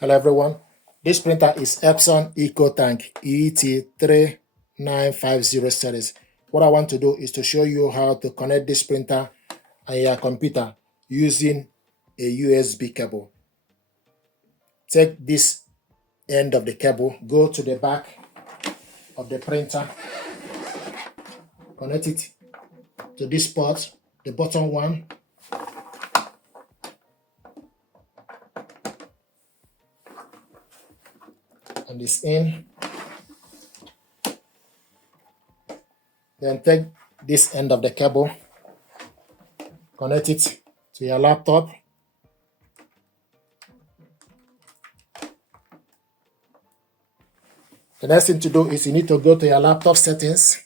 Hello everyone, this printer is Epson EcoTank ET-3950 series. What I want to do is to show you how to connect this printer and your computer using a USB cable. Take this end of the cable, go to the back of the printer, connect it to this port, the bottom one, and this in. Then take this end of the cable, connect it to your laptop. The next thing to do is you need to go to your laptop settings.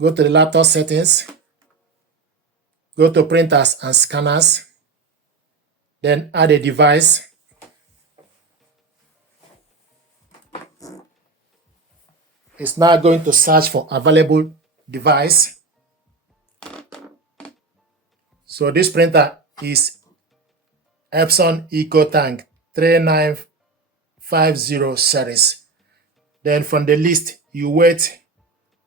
Go to the laptop settings. Go to printers and scanners. Then add a device. It's now going to search for available device. So this printer is Epson EcoTank 3950 series. Then from the list, you wait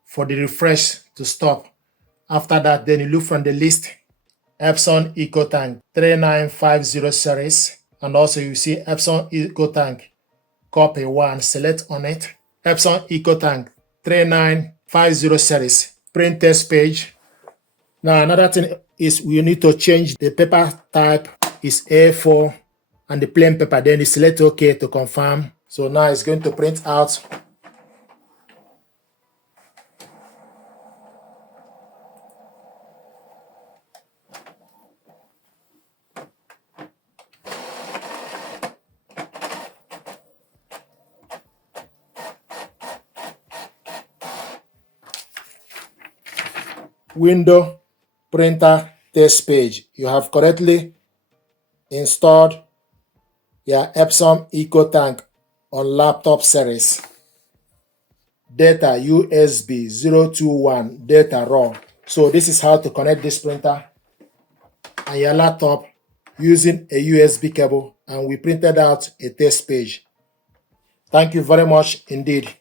for the refresh to stop. After that, then you look from the list, Epson EcoTank 3950 series, and also you see Epson EcoTank copy 1, select on it. Epson EcoTank 3950 series, print test page. Now another thing is we need to change the paper type is A4 and the plain paper, then you select OK to confirm. So now it's going to print out. Window printer test page. You have correctly installed your Epson EcoTank on laptop series. Data USB 021 data raw. So this is how to connect this printer and your laptop using a USB cable, and we printed out a test page. Thank you very much indeed.